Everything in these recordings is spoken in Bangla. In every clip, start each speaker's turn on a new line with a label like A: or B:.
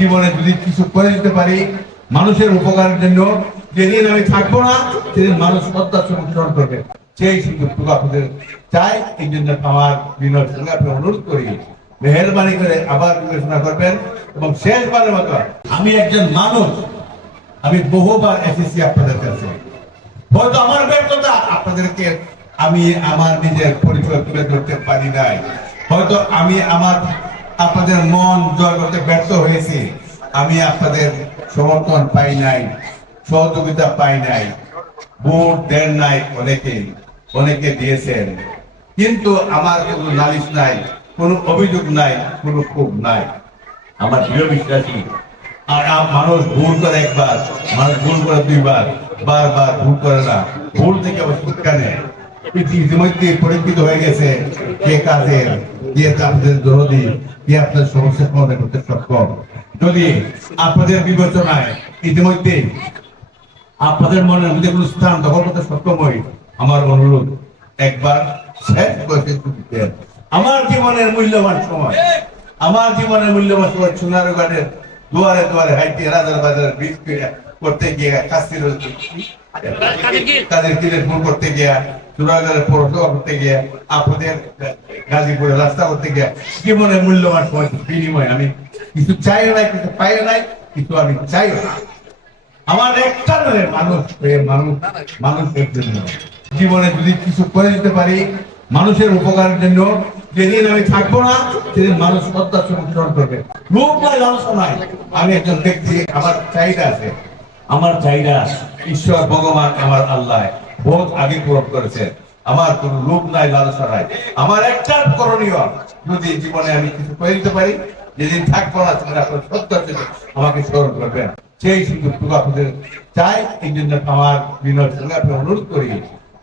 A: জীবনে যদি কিছু করে দিতে পারি, মানুষের উপকারের জন্য, যেদিন আমি থাকব না, সেদিন মানুষ শ্রদ্ধা সমর্থন করবে। সেই সুযোগটুকু আপনাদের চাই। এই জন্য আমার বিনয় আপনি অনুরোধ করি, মেহরবানি করে আবার বিবেচনা করবেন এবং শেষবারের মতো আমি একজন মানুষ, আমি বহুবার এসেছি আপনাদের কাছে। হয়তো আমার ব্যর্থতা আপনাদেরকে আমি আমার নিজের পরিচয় তুলে ধরতে পারি নাই। হয়তো আমি আমার আপনাদের মন জয় করতে ব্যর্থ হয়েছি। আমি আপনাদের সমর্থন পাই নাই, সহযোগিতা পাই নাই, ভোট দেন নাই অনেকে অনেকে দিয়েছেন। কিন্তু আমার কোনো নালিশ নাই, কোনো অভিযোগ নাই, কোনো ক্ষোভ নাই। আমার দৃঢ় বিশ্বাসী, আর মানুষ ভুল করে একবার, মানুষ ভুল করে দুইবার, বারবার ভুল করে না। ভুল থেকে আবার শিক্ষা নেয়। ইতিমধ্যে পরীক্ষিত হয়ে গেছে কে কাজের কে আপনাদের দরদি কে আপনাদের সমস্যা সমাধান করতে সক্ষম। যদি আপনাদের বিবেচনায় ইতিমধ্যে আপনাদের মনের মধ্যে কোনো স্থান দখল করতে সক্ষম হই আমার অনুরোধ একবার শেষ বয়সে দিতেন। আমার জীবনের মূল্যবান সময় আমার জীবনের মূল্যবান সময় সোনার গানের দুয়ারে দুয়ারে হাইতে রাজার বাজার ব্রিজ করতে গিয়ে কাস্তির তাদের কিনে ফোন করতে গিয়া চুরাগারের পৌরসভা করতে গিয়া, আপনাদের গাজীপুরে রাস্তা করতে গিয়া জীবনের মূল্যবান সময় বিনিময়। আমি কিছু চাইও নাই, কিছু পাইও নাই, কিন্তু আমি চাইও না। আমার একটা নয় মানুষ মানুষ, মানুষের জন্য। জীবনে যদি কিছু করে দিতে পারি, মানুষের উপকারের জন্য, যেদিন আমি থাকব না, সেদিন মানুষ শ্রদ্ধা সমর্থন করবে। লোক নাই লালসা নাই। আমি একজন ব্যক্তি, আমার চাহিদা আছে। আমার চাহিদা ঈশ্বর, ভগবান আমার আল্লাহ। বহুত আগে পূরণ করেছে। আমার কোন লোভ নাই, লালসা নাই। আমার একটা করণীয়, যদি জীবনে আমি কিছু করে দিতে পারি, যেদিন থাকব না, সেদিন আপনার সত্তর আমাকে স্মরণ করবেন। সেই সুযোগটুকু আপনাদের চাই। এই জন্য আমার বিনয় সঙ্গে অনুরোধ করি,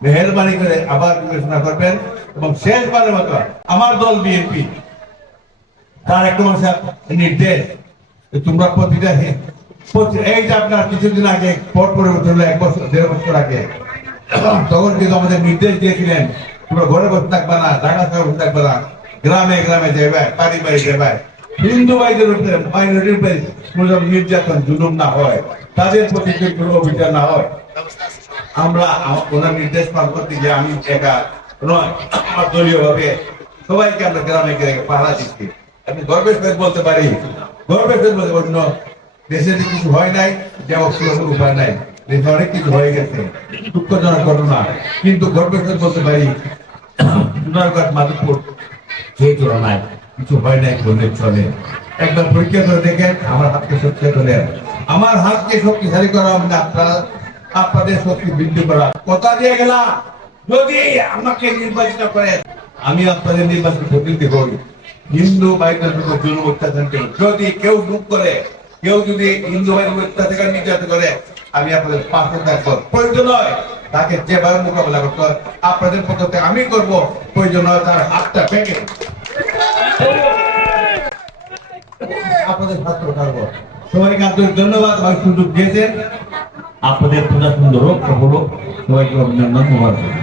A: মেহরবানি করে আবার বিবেচনা করবেন এবং শেষবারের মতো আমার দল বিএনপি তার একটা নির্দেশ তোমরা প্রতিটা এই যে আপনার কিছুদিন আগে পট পরিবর্তন হলো এক বছর, দেড় বছর আগে। তখন কিন্তু আমাদের নির্দেশ দিয়েছিলেন তোমরা ঘরে বসে থাকবে না ঢাকা শহরে বসে থাকবে না গ্রামে গ্রামে যাবে বাড়ি বাড়ি যাবে হিন্দু ভাইদের উপরে মাইনরিটির উপরে কোনো নির্যাতন জুলুম না হয় তাদের প্রতি কোনো অভিযান না হয় আমরা ওনার নির্দেশ পালন করতে গিয়ে আমি একা নয় আমার দলীয় ভাবে সবাইকে আমরা গ্রামে গ্রামে পাহারা দিচ্ছি। আমি গর্বের সহিত বলতে পারি গর্বের সহিত বলতে পারি, দেশে কিছু হয় নাই যে অবশ্যই উপায় নাই। অনেক কিছু হয়ে গেছে। দুঃখজনক ঘটনা। কিন্তু গর্বের বলতে পারি মাধবপুর সেই তুলনায় কিছু হয় নাই চলে একবার পরীক্ষা করে দেখেন, আমার হাতকে শক্তি করে আমার হাতকে শক্তিশালী করা মানে আপনারা আপনাদের শক্তি বৃদ্ধি করা। কথা দিয়ে গেলাম। যদি আমাকে নির্বাচিত করেন, আমি আপনাদের নির্বাচন প্রতিনিধি হই হিন্দু অত্যাচার কেউ যদি কেউ দুঃখ করে কেউ যদি হিন্দু ভাইয়ের উপর অত্যাচার নির্যাতন করে, আমি আপনাদের পাশে থাকব। প্রয়োজন তাকে যেভাবে মোকাবেলা করতে আপনাদের পক্ষে আমি করব। প্রয়োজন হয় তার হাতটা ভেঙে। আপনাদের ছাত্র থাকব সবাইকে আন্তরিক ধন্যবাদ আমাকে সুযোগ দিয়েছেন। আপনাদের হোক সফল হোক সবাইকে অভিনন্দন, মোবারক।